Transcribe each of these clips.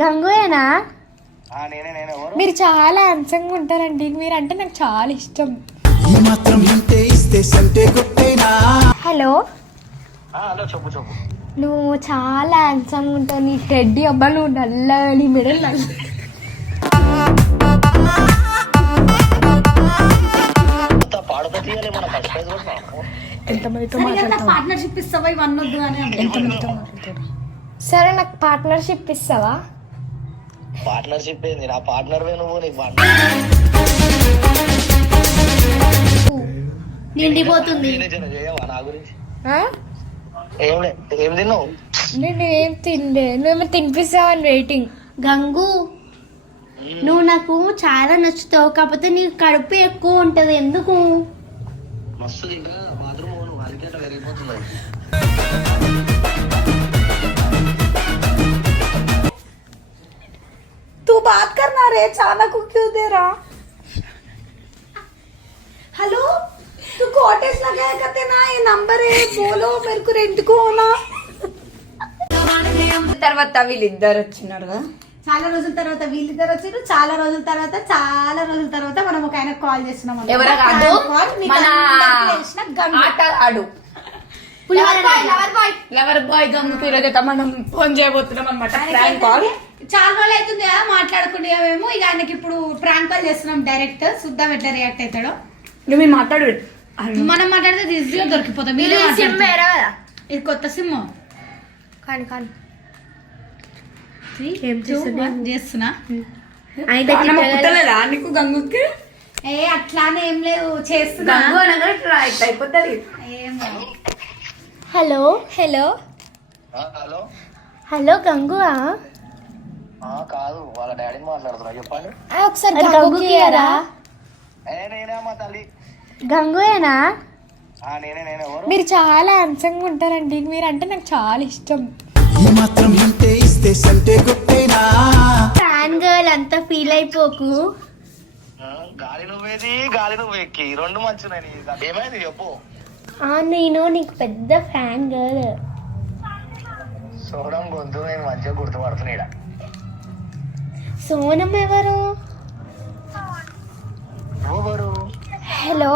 గంగుయేనా? ఆ, నేనే నేనే. ఎవరు? మీరు చాలా అందంగా ఉంటారండి. మీరు అంటే నాకు చాలా ఇష్టం. మాత్రం హలో? ఆ, హలో చెప్పు చెప్పు. నువ్వు చాలా హ్యాండ్సమ్గా ఉంటావు. నీ టెడ్డి అబ్బా నువ్వు నల్ల. నీ మెడల్ నల్ల అంతా పాడతా తీయాలి మన ఫస్ట్ ప్రైజ్ కూడా ఎంతమందితో పార్ట్నర్షిప్ ఇస్తావా? ఇవన్నీ వద్దు అని అన్నాడు. సరే నాకు పార్ట్నర్షిప్ ఇస్తావా? పార్ట్నర్షిప్ ఏంది? నా పార్ట్నర్ నువ్వు నీకు. నిండిపోతుంది. నేనే చిన్న చేయవా నా గురించి? ఆ? ఏం తిన్నావు? నేను ఏం తినలే నువ్వేమో తినిపిస్తావని వెయిటింగ్ గంగు నువ్వు నాకు చాలా నచ్చుతావు కాకపోతే నీకు కడుపు ఎక్కువ ఉంటది. ఎందుకు? మస్తు ఇంకా బాత్రూమ్ तू बात करना रे चाना को क्यों दे रहा हेलो तू कॉटेज लगाया करते ना ये नंबर है बोलो मेरे को रेंट को होना తర్వాత వీళ్ళిద్దరు వచ్చినారు కదా చాలా రోజుల తర్వాత వీళ్ళిద్దరు వచ్చారు చాలా రోజుల తర్వాత చాలా రోజుల తర్వాత మనం ఒక ఆయన కాల్ చేస్తున్నాం అన్నమాట. ఎవరో కాదు Prank call. మీకు మన అందరికీ తెలిసిన గంగు. ఆట ఆడు పులిహోర lover boy Raju. Lover boy lover boy గమ్ముకి ఈరోజు అయితే మనం ఫోన్ చేయబోతున్నాం అనమాట ప్రాంక్ కాల్ చాలా రోజులు అవుతుంది కదా మాట్లాడుకుంటే మేము. ఇక ఆయనకి ఇప్పుడు ప్రాంక్ కాల్ చేస్తున్నాం డైరెక్ట్ చూద్దాం ఎట్లా రియాక్ట్ అవుతాడో. నువ్వు మీరు మాట్లాడు. మనం మాట్లాడితే ఈజీగా దొరికిపోతాం. మీరే సిమ్. వేరే కదా? ఇది కొత్త సిమ్ కానీ కానీ. ఏం చేస్తున్నా. పుట్టలేదా నీకు గంగుకి? ఏ అట్లానే ఏం లేదు చేస్తున్నా. గంగు అనగా రైట్ అయిపోతుంది. ఏమో. హలో. హలో ఆ, హలో. హలో గంగువా? ఆ, కాదు వాళ్ళ డాడీని మాట్లాడుతున్నా. చెప్పండి. ఒకసారి గంగుకి ఇయ్యరా? నేనేమ్మా తల్లి. గంగుయేనా? ఆ, నేనే నేనే. ఎవరు? మీరు చాలా అందంగా ఉంటారండి. మీరు అంటే నాకు చాలా ఇష్టం. ఈ మాత్రం ఇంతే ఇస్తే సంటే కొట్టేనా ఫ్యాన్ గర్ల్ అంతా ఫీల్ అయిపోకు. ఆ, గాలి నువ్వేది? గాలి నువ్వు ఎక్కి. రెండు మంచినని ఏమైంది? చెప్పు. ఆ, నేను నీకు పెద్ద ఫ్యాన్ గర్ల్. చూడడం గొంతు నేను మంచిగా గుర్తుపడుతున్నా సోనం ఎవరు? హలో?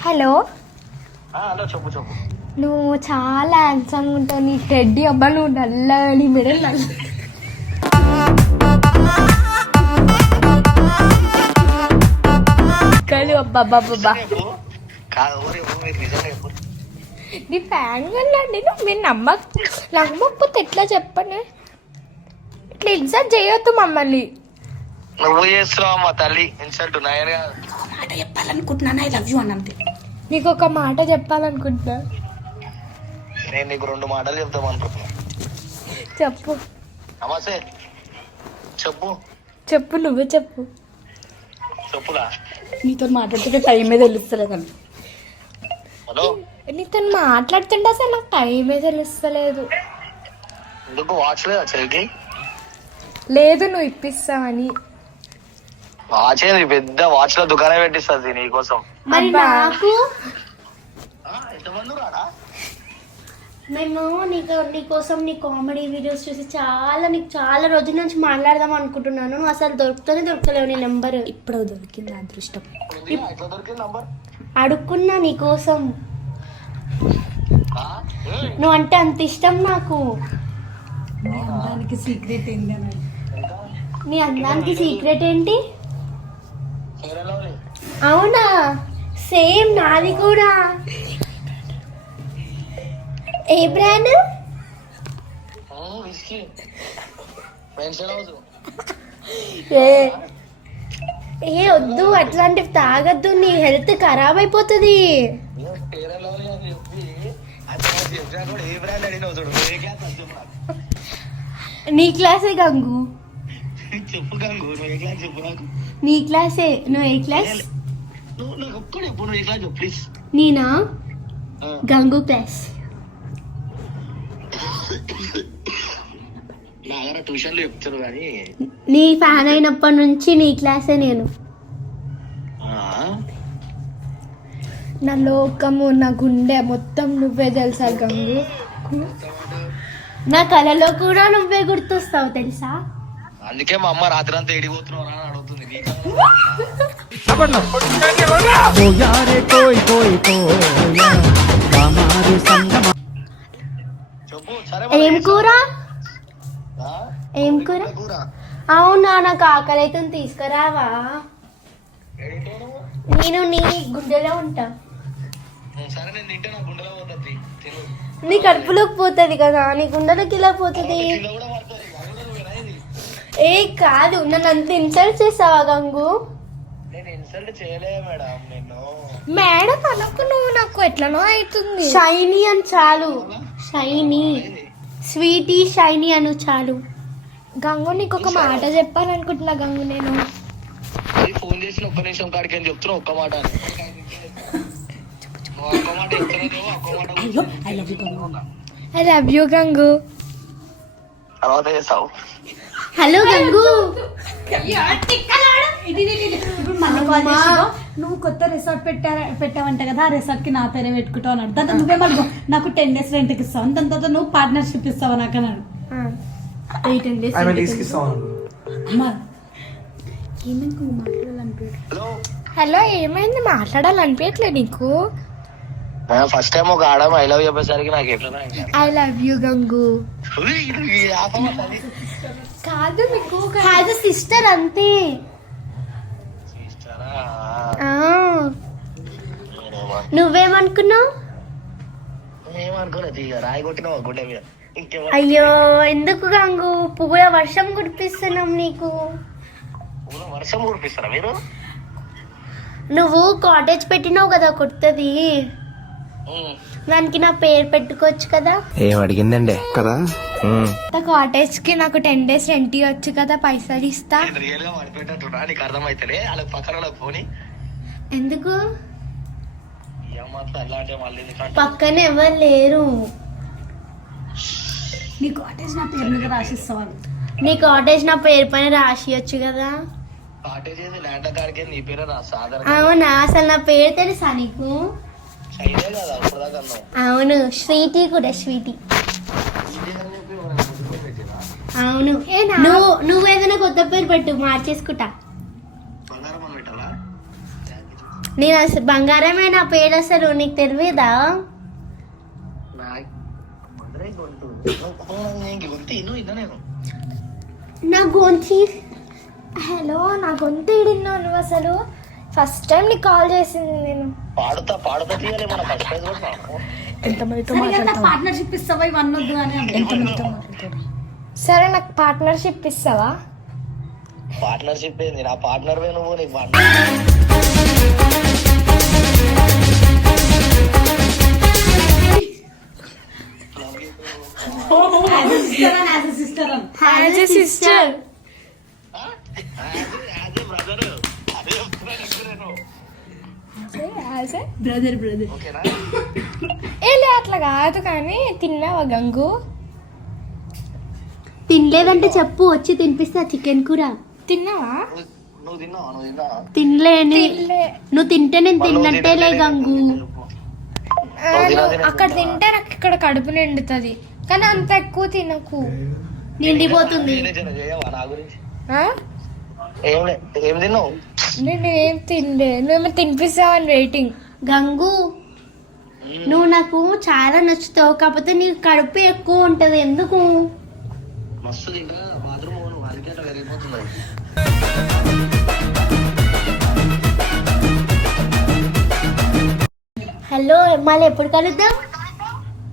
హలో? ఆ, హలో చెప్పు చెప్పు. నువ్వు చాలా హ్యాండ్సమ్గా ఉంటావు నీ టెడ్డి అబ్బా నువ్వు నల్ల నీ మెడల్ నల్ల కలు అబ్బా అబ్బా అబ్బా నీ ఫ్యాన్ గర్ల్ అండి నువ్వు మీరు నమ్మక నమ్మకపోతే ఎట్లా చెప్పండి? ఇట్లా ఇన్సల్ట్ చేయొద్దు మమ్మల్ని. నువ్వు చేస్తున్నావు మా తల్లి ఇన్సల్ట్ నాయన మాట చెప్పాలనుకుంటున్నాను? ఐ లవ్ యూ అని అంతే నీకు ఒక మాట చెప్పాలనుకుంటున్నా? నేను నీకు రెండు మాటలు చెప్తాం అనుకుంటున్నా. చెప్పు. నమస్తే. చెప్పు. చెప్పు నువ్వే చెప్పు. చెప్పులా నీతో మాట్లాడుతుంటే టైమే తెలుస్తలేదండి. హలో. నీతో మాట్లాడుతుంటే అసలు నాకు టైమే తెలుస్తలేదు. ఎందుకు వాచ్ లేదా చెవికి లేదు నువ్వు ఇప్పిస్తావని. వాచ్ ఏంది పెద్ద వాచ్లో దుకాణం పెట్టిస్తుంది నీకోసం మరి అబ్బా. నాకు? మేము నీకు నీకోసం నీ కామెడీ వీడియోస్ చూసి చాలా నీకు చాలా రోజుల నుంచి మాట్లాడదాం అనుకుంటున్నాను. నువ్వు అసలు దొరుకుతూనే దొరకలేవు నీ నెంబర్ ఇప్పుడు దొరికింది అదృష్టం. ఎట్లా దొరికింది నంబర్ అడుక్కున్నా నీకోసం నువ్వు అంటే అంత ఇష్టం నాకు. సీక్రెట్ ఏంటి నీ అందానికి సీక్రెట్ ఏంటి. అవునా? సేమ్ నాది కూడా. ఏ బ్రాండ్ ఏ ఏ వద్దు అట్లాంటివి తాగద్దు నీ హెల్త్ ఖరాబ్ అయిపోతుంది. నీ క్లాసే గంగు? చెప్పు గంగు నువ్వు ఏ క్లాస్ చెప్పు నాకు. నీ క్లాసే నువ్వు ఏ క్లాస్ నువ్వు నాకు ఒక్కడు చెప్పు నువ్వు ఏ క్లాస్ చెప్పు ప్లీజ్ నేనా? గంగు క్లాస్ నా దగ్గర ట్యూషన్లు చెప్తారు కానీ. నీ ఫ్యాన్ అయినప్పటి నుంచి నీ క్లాసే నేను. ఆ, నా లోకము నా గుండె మొత్తం నువ్వే తెలుసా గంగు? నా కళలో కూడా నువ్వే గుర్తొస్తావు తెలుసా? అందుకే మా అమ్మ రాత్రి అంతా ఎడిపోతున్నావు అని అడుగుతుంది ఏం. కూర? ఏం కూర? అవునా నాకు ఆకలి అయితే తీసుకురావా? నేను నీ గుండెలో ఉంటా. నా గుండెలో పోతుంది. తిను. నీ కడుపులోకి పోతుంది కదా నీ గుండెలోకి ఇలా పోతుంది? ఏ కాదు నన్ను అంత ఇన్సల్ట్ చేసావా గంగు? నేను ఇన్సల్ట్ చేయలే మేడం అనకు నువ్వు నాకు ఎట్లనో అవుతుంది. షైనీ అని చాలు. షైనీ స్వీటీ షైనీ అను చాలు. గంగు నీకు ఒక మాట చెప్పాలనుకుంటున్నా గంగు నేను. ఫోన్ చేసిన ఒక్క నిమిషం కాడికి చెప్తున్నా ఒక్క మాట అని. నువ్వు ఒక్క మాట చెప్తున్నావు ఒక్క మాట కూర్చో. ఐ లవ్ యూ గంగు తర్వాత చేస్తావు హలో గంగు మళ్ళీ. నువ్వు కొత్త రిసార్ట్ పెట్టా పెట్టావంట కదా ఆ రిసార్ట్కి నా పేరే పెట్టుకుంటావు అన్నాడు. దాంతో నువ్వేమనుకో నాకు టెన్ డేస్ రెంట్కి ఇస్తావు. దాని తర్వాత నువ్వు పార్ట్నర్షిప్ ఇస్తావు నాకు అన్నాడు. Eight days hello. హలో ఏమైంది? మాట్లాడాలనిపించట్లే నీకు. ఫస్ట్ టైం ఒక ఆడమ ఐ లవ్ చెప్పేసరికి నాకు ఎట్లా ఐ లవ్ యూ గంగు. కాదు మీకు హ్యాజ్ సిస్టర్ అంతే. నువ్వేమనుకున్నావు? అయ్యో ఎందుకు గంగు? పువ్వుల వర్షం కురిపిస్తున్నాం నీకు. వర్షం కురిపిస్తారా మీరు? నువ్వు కాటేజ్ పెట్టినావు కదా కొత్తది. దానికి నా పేరు పెట్టుకోవచ్చు కదా? ఏం అడిగిందండి? కదా? కాటేజ్కి నాకు టెన్ డేస్ రెంట్ ఇవ్వచ్చు కదా పైసలు ఇస్తా. రియల్గా నీకు వాళ్ళకి పక్కన వాళ్ళకి పోని. ఎందుకు? ఏం మాత్రం ఎలా అంటే మళ్ళీ ఎందుకంటే పక్కన ఎవరు లేరు. నీ కాటేజ్ నా పేరు మీద రాసిస్తావు? అని. నీ కాటేజ్ నా పేరు పైన రాసియొచ్చు కదా. కాటేజ్ చేసి ల్యాండ్ కాడికి నీ పేరే నా సాధారణ అవునా? అసలు నా పేరు తెలుసా నీకు? అవును స్వీటీ కూడా స్వీటీ. అవును. ఏ నా- నువ్వు నువ్వు ఏదైనా కొత్త పేరు పెట్టు మార్చేసుకుంటా. నేను అసలు బంగారమే నా పేరు అసలు నీకు తెలియదా? నా గొంతి హలో నా గొంతు ఇడిన్నా నువ్వు అసలు? ఫస్ట్ టైం నీకు కాల్ చేసింది నేను. పాడుతా పాడుతా తీయాలి మన. ఫస్ట్ ప్రైజ్ కూడా కదా పార్ట్నర్షిప్ ఇస్తావా? ఇవన్నీ వద్దు అని ఎంతమందితో మాట్లాడతాడు సరే నాకు పార్ట్నర్షిప్ ఇస్తావా? పార్ట్నర్షిప్ ఏంది? నా పార్ట్నర్ నువ్వు నీకు పార్ట్నర్ సిస్టర్ సిస్టర్ అని యాజ్ ఎ సిస్టర్ బ్రదర్ అదే చెప్తున్నాను ఇప్పుడు నేను. యాజ్ ఎ బ్రదర్ బ్రదర్ ఓకేనా? ఏ లే అట్లా కాదు కానీ తిన్నావా గంగు? తినలేదంటే చెప్పు వచ్చి తినిపిస్తా చికెన్ కూర. తిన్నావా? తినలేని తినలే నువ్వు తింటే నేను తిన్నట్టేలే తినట్లే గంగు. అక్కడ తింటే నాకు ఇక్కడ కడుపు నిండుతుంది. కానీ అంత ఎక్కువ తినకు. నిండిపోతుంది. లే ఏం తిన్నావు? నేను ఏం తినలే నువ్వేమో తినిపిస్తావని వెయిటింగ్ గంగు నువ్వు నాకు చాలా నచ్చుతావు కాకపోతే నీకు కడుపు ఎక్కువ ఉంటది ఎందుకు? మస్తు తింటా బాత్రూమ్ పోను అందుకే అట్లా పెరిగిపోతుంది హలో మళ్ళీ ఎప్పుడు కలుద్దాం?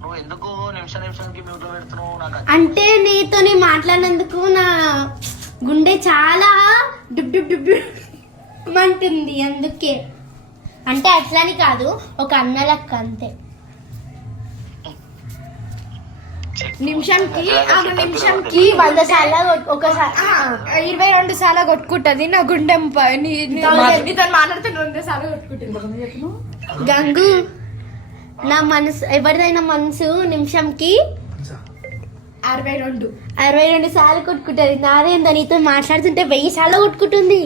నువ్వు ఎందుకు నిమిషం నిమిషానికి మ్యూట్లో పెడుతున్నావు? నాకు అది- అంటే నీతో నీ మాట్లాడినందుకు నా గుండె చాలా డుబ్ డుబ్ డుబ్ డుబ్. అంటుంది అందుకే? అంటే అట్లని కాదు ఒక అన్న లెక్క అంతే నిమిషంకి ఆమె నిమిషంకి వంద సార్లు ఒకసారి ఇరవై రెండు సార్లు కొట్టుకుంటది నా గుండె నీతో మాట్లాడుతున్న రెండు సార్లు కొట్టుకుంటుంది. గంగు నా మనసు ఎవరిదైనా మనసు నిమిషంకి అరవై రెండు. అరవై రెండు సార్లు కొట్టుకుంటుంది. నాదేందో నీతో మాట్లాడుతుంటే వెయ్యి సార్లు కొట్టుకుంటుంది.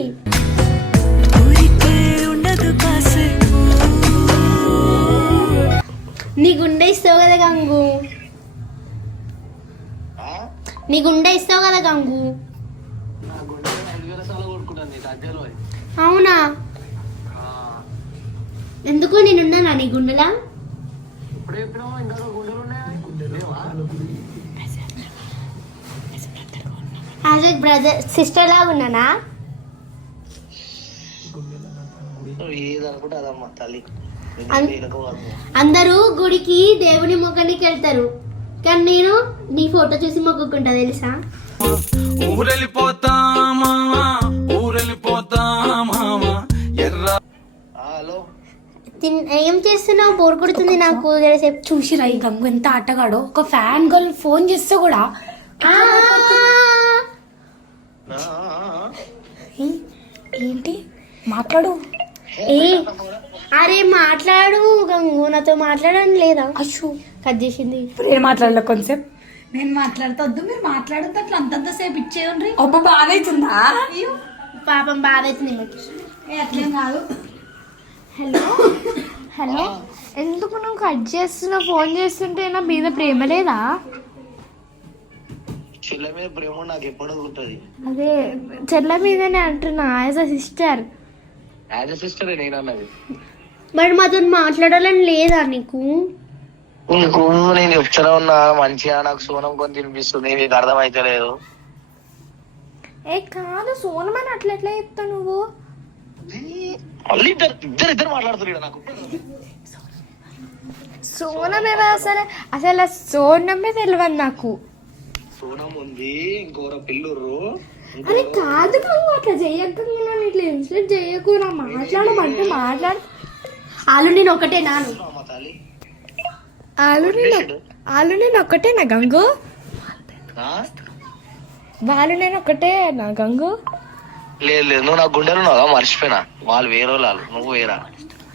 నీ గుండె ఇస్తావు కదా గంగు? నీ గుండె ఇస్తావు కదా గంగు అవునా? ఎందుకు నేనున్నానా నీ గుండెలా? యాజ్ ఎ బ్రదర్ సిస్టర్ లాగా ఉన్నానా? నువ్వు ఏది అనుకుంటే అదమ్మా తల్లి. అందరూ గుడికి దేవుని మొక్కనికి వెళ్తారు. కానీ నేను నీ ఫోటో చూసి మొక్కుకుంటా తెలుసా? ఊరెళ్ళిపోతా మావా ఊరెళ్ళిపోతా మావా ఎర్ర హలో. తిన్- ఏం చేస్తున్నావు? బోర్ కొడుతుంది నాకు జరసేపు చూసిరా ఈ గంగు ఎంత ఆటగాడో. ఒక ఫ్యాన్ గర్ల్ ఫోన్ చేస్తే కూడా ఏంటి? మాట్లాడు. ఏ అరే మాట్లాడు గంగు నాతో మాట్లాడడం లేదా? అయ్యో. కట్ చేసింది. ఇప్పుడు ఏం మాట్లాడలే కొంచెం? నేను మాట్లాడుతా వద్దు మీరు మాట్లాడుతూ అట్లా అంతంత సేపు ఇచ్చేయండి. అబ్బా బాగా అవుతుందా పాపం బాధ అవుతుంది. అట్లేం కాదు. హలో హలో ఎందుకు నువ్వు కట్ చేస్తున్నా ఫోన్ చేస్తుంటే నా మీద ప్రేమ లేదా? చెల్ల మీద ప్రేమ నాకు ఎప్పుడూ ఉంటుంది అదే చెల్ల మీదనే అంటున్నా as a sister as a sister నేను అన్నది మరి మాతో మాట్లాడాలని లేదా నీకు? నీకు నేను చెప్తానే ఉన్నా మంచిగా నాకు సోనం కొని తినిపిస్తుంది నీకు అర్థమైతే లేదు ఏ కాదు సోనమని అట్లా ఎట్లా చెప్తావు నువ్వు? మళ్ళీ ఇద్దరు ఇద్దరు ఇద్దరు మాట్లాడుతున్నారు నాకు. సోనమే అసలు అసలు సోనమే తెలియదు నాకు. సోనం ఉంది ఇంకోర పిల్లుర్రు అరే కాదు నువ్వు అట్లా నన్ను ఇట్లా ఇన్సల్ట్ చెయ్యకు నా మాట్లాడమంటే మాట్లాడు. వాళ్ళు నేను ఒకటే నాను. వాళ్ళు నేను వాళ్ళు నేను ఒక్కటే నా గంగు? వాళ్ళు నేను ఒక్కటే నా గంగు. లేదు లేదు నువ్వు నా గుండెలు ఉన్నావా? మర్చిపోయినా. వాళ్ళు వేరే వాళ్ళు నువ్వు వేరా?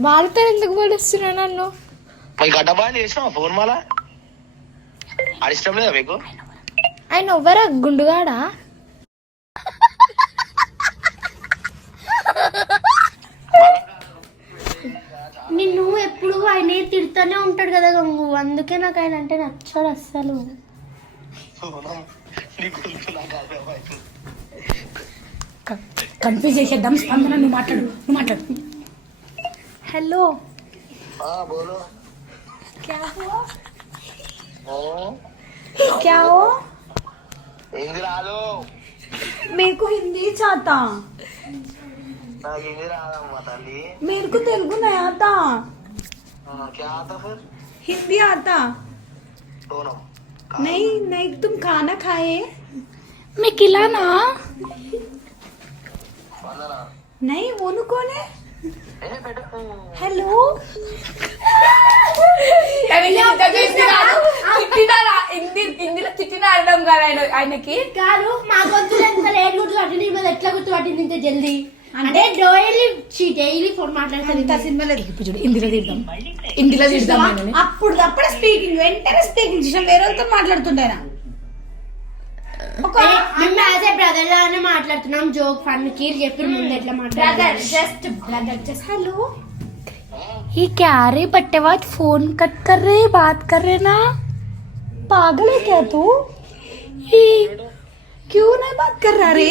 వాళ్ళతో ఎందుకు పడుస్తున్నా నన్ను? పోయి గడ్డబాని చేసినావా ఫోన్ మాలా? అది ఇష్టం లేదా మీకు? ఆయన ఎవ్వరా గుండుగాడా? నిన్ను ఎప్పుడు ఆయన తిడుతూనే ఉంటాడు కదా గంగు అందుకే నాకు ఆయన అంటే నచ్చాడు అస్సలు సోనం నీ గురించి నాకు అర్థమవుతుంది కన్ఫ్యూజ్ చేసేద్దాం స్పందన నువ్వు మాట్లాడు నువ్వు మాట్లాడు హలో ఆ, బోలో క్యా ఓ, క్యా హో ఏంది రాదు मेरे को हिंदी चाहता मेरे को तेलुगु नहीं आता ఆ, క్యా ఆతా ఫిర్ हिंदी आता సోనం नहीं नहीं तुम खाना खाए मैं खिलाना వందనా नहीं वो नु कौन है ఏ పెట్టు हेलो ఇందులో తిట్టిన అర్థం కాదు ఆయన ఆయనకి కాదు మా గొంతులు ఎంత లేట్ గుర్తు పట్టింది మీద ఎట్లా గుర్తు పట్టింది ఇంత జల్దీ అంటే డైలీ డైలీ ఫోన్ మాట్లాడుతుంది అంత సినిమా లేదు ఇప్పుడు చూడు హిందీలో తిడదాం హిందీలో తిడదాం ఆయనని. అప్పుడు తప్పుడే స్పీకింగ్ వెంటనే స్పీకింగ్ చేసాం వేరే వాళ్ళతో మాట్లాడుతుండేనా మేము యాజ్ ఏ బ్రదర్ లాగానే మాట్లాడుతున్నాం జోక్ ఫన్ కి చెప్పి ముందు ఎట్లా మాట్లాడారు जस्ट ब्रदर जस्ट हेलो ये क्या रे बट्टे बाद फोन कट कर रहे बात कर रहे ना पागल है क्या तू ये क्यों नहीं बात कर रहा रे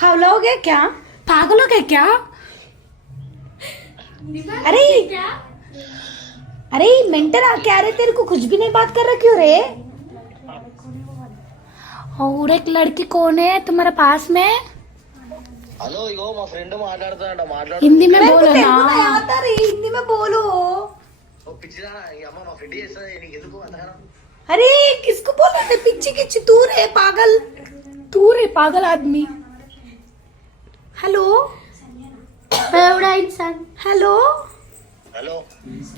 हम लोग है क्या पागल हो गए क्या अरे अरे मेंटर आ क्या रे तेरे को कुछ भी नहीं बात कर रहा क्यों रे और एक लड़की कौन है तुम्हारे पास में హలో ఇగో మా ఫ్రెండ్ మాట్లాడుతాడంట మాట్లాడు हिंदी में मेरे को बोलो तेलुगु नहीं ना आता रे हिंदी में बोलो ఓ పిచ్చిదా ఈ అమ్మ మా ఫ్రెండ్ చేస్తుంది నీకు ఎందుకు అంతగానో अरे किसको बोल रहे थे पिच्ची किच्ची तू रे पागल तू रे पागल आदमी। हेलो बड़ा इंसान। हेलो हेलो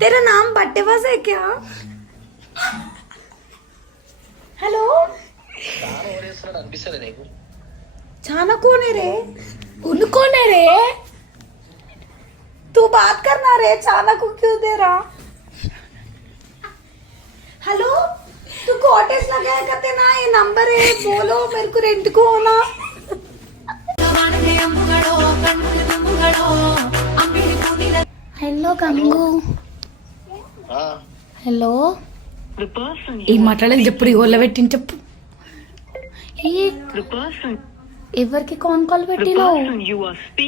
तेरा नाम बटेवास है क्या? हेलो जाना कौन है रे? उन कौन है रे? तू बात करना रे चाना को क्यों दे रहा? हेलो तू कॉटेज लगाया करते ना ये नंबर है बोलो मेरे को रेंट को होना హలో గంగు ఆ, హలో ఏం మాట్లాడాలి చెప్పు రిగోల్లో పెట్టింది చెప్పు ఏ ఎవరికి కాన్ కాల్ పెట్టినావు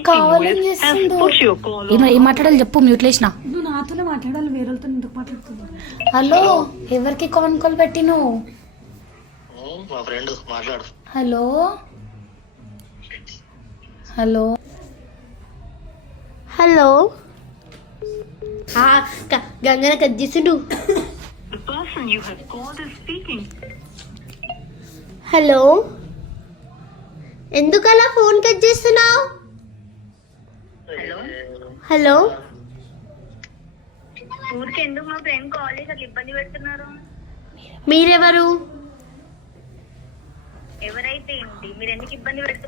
కావాలని చేస్తుండు. ఏం ఏం మాట్లాడాలి చెప్పు మ్యూట్ లేసిన నువ్వు నాతోనే మాట్లాడాలి వేరే వాళ్ళతో ఎందుకు మాట్లాడుతున్నావు హలో ఎవరికి కాన్ కాల్ మా ఫ్రెండ్ మాట్లాడు. హలో? హలో? హలో? గంగన కట్ చేసిండు. హలో? ఎందుకు అలా ఫోన్ కట్ చేస్తున్నావు? హలో? మీరెవరు?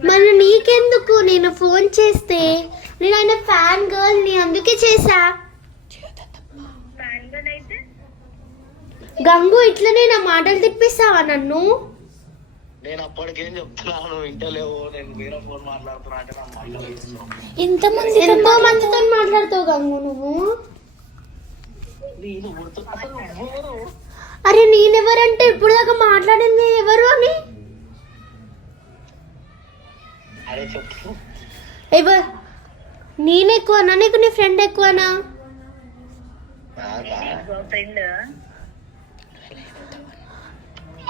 మీరు నీకెందుకు? నేను ఫోన్ చేస్తే నేను ఆయన ఫ్యాన్ గర్ల్ని అందుకే చేసా గంగు ఇట్లనే నా మాటలు తిప్పిస్తావా నన్ను? నేను అప్పటికేం చెప్తున్నాను ఇంటలేవు నేను వేరే ఫోన్ మాట్లాడుతున్నా అంటే నా ఎంతో మందితో మాట్లాడుతావు గంగు నువ్వు? నేను అసలు? అరే నేనెవరంటే ఇప్పుడు దాకా మాట్లాడింది ఎవరు అని? అరే చెప్పు. ఎవరు? నేనెక్కువనా? నీకు నీ ఫ్రెండ్ ఎక్కువనా? ఫ్రెండ్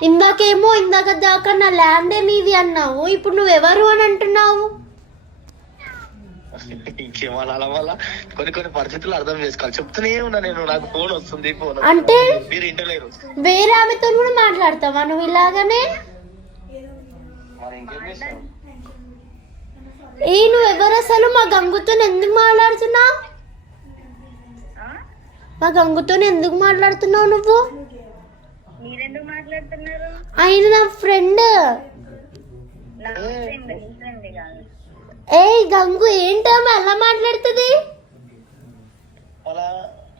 ఇందాకేమో ఇందాక దాకా నా ల్యాండే నీది అన్నావు ఇప్పుడు నువ్వు ఎవరు అని అంటున్నావు? ఇంకేమనాల వల్ల కొన్ని కొన్ని పరిస్థితులు అర్థం చేసుకోవాలి. చెప్తూనే ఉన్నా నేను నాకు ఫోన్ వస్తుంది ఫోన్ అంటే? మీరు ఇంటలేరు వేరే ఆమెతో కూడా మాట్లాడతావా నువ్వు ఇలాగనే? ఏ నువ్వు ఎవరు అసలు? మా గంగుతో ఎందుకు మాట్లాడుతున్నావు? మా గంగుతో ఎందుకు మాట్లాడుతున్నావు నువ్వు? మాట్లాడుతున్నారు? ఆయన నా ఫ్రెండ్. ఏ గంగు ఏంటో ఎలా మాట్లాడుతుంది? అలా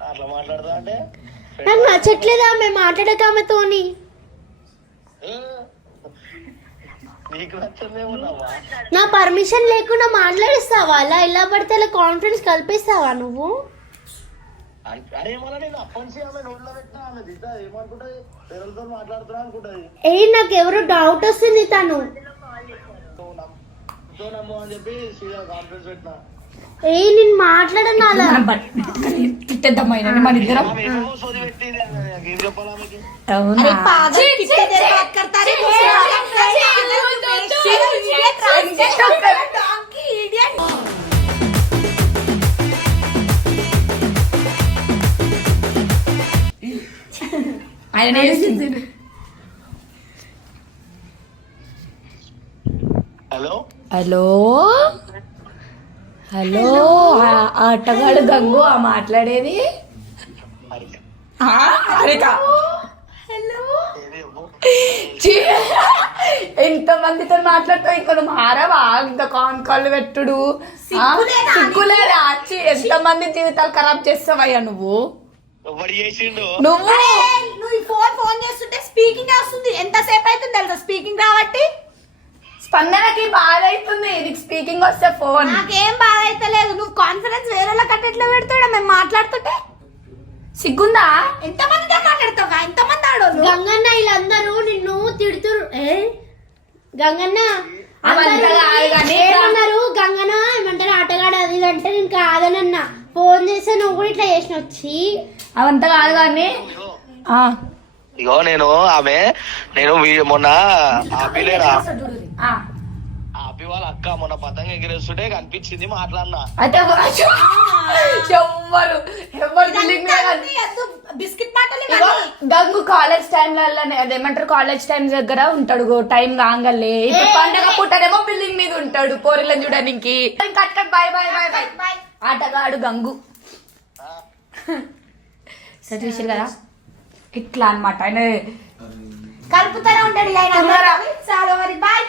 అట్లా మాట్లాడదా అంటే? నాకు నచ్చట్లేదు ఆమె మాట్లాడక ఆమెతోని. నా పర్మిషన్ లేకుండా మాట్లాడిస్తావా? అలా ఇలా పడితే అలా కాన్ఫిడెన్స్ కల్పిస్తావా నువ్వు? అరే మళ్ళీ నేను అప్పటి ఆమె నోట్లో పెట్టినా ఆమె దిద్దా ఏమనుకుంటది పిల్లలతో మాట్లాడుతున్నా అనుకుంటది ఏ నాకు ఎవరు డౌట్ వస్తుంది తను నమ్ము అని చెప్పి సీదా పెట్టినా ఏ నేను మాట్లాడను అలా మన ఇద్దరం అవునా ఆయన హలో? హలో? హలో? ఆటగాడు గంగు ఆ మాట్లాడేది? హరిక! ఎంత మందితో మాట్లాడుతావు ఇంకా నువ్వు మారవా? ఇంత కాన్ కాల్ పెట్టుడు? సిగ్గులేదా? ఎంత మంది జీవితాలు ఖరాబ్ చేస్తావయ్యా నువ్వు? నువ్వు? ఫోన్ ఫోన్ చేస్తుంటే స్పీకింగ్ వస్తుంది ఎంతసేపు అవుతుంది తెలుసా స్పీకింగ్ రాబట్టి స్పందనకి బాధ అవుతుంది నీకు స్పీకింగ్ వస్తే ఫోన్ నాకేం బాధ అయితే లేదు నువ్వు కాన్ఫిడెన్స్ వేరేలా కట్టెట్లో పెడతాడా మేము మాట్లాడుతుంటే? సిగ్గుందా? ఎంతమందితో మాట్లాడతావు ఎంతమంది ఆడోళ్ళు? గంగన్న వీళ్ళందరూ నిన్ను తిడుతురు ఏ? గంగన్న కానీ ఏమన్నారు? గంగన ఏమంటారు ఆటగాడు అది ఇది అంటే నేను కాదనన్నా. ఫోన్ చేస్తే నువ్వు కూడా ఇట్లా చేసిన వచ్చి అవంతా కాదు కానీ. ఇగో నేను ఆమె నేను మొన్న. ఆపి వాళ్ళ అక్క మొన్న పతంగ ఎగిరేస్తుంటే కనిపించింది మాట్లాడినా. అయితే ఎవ్వరు ఎవ్వరు బిస్కెట్ గంగు కాలేజ్ టైంలలోనే అదేమంటారు కాలేజ్ టైం దగ్గర ఉంటాడు టైం కాగలే ఇప్పుడు పండగ పుట్టనేమో బిల్డింగ్ మీద ఉంటాడు పోరిలను చూడడానికి. కట్ట బాయ్ బాయ్ బాయ్ బాయ్ ఆటగాడు గంగు. సరే చూసారు కదా ఇట్లా అనమాట ఆయన కలుపుతూనే ఉంటాడు ఆయన. చాలా మరి బాయ్.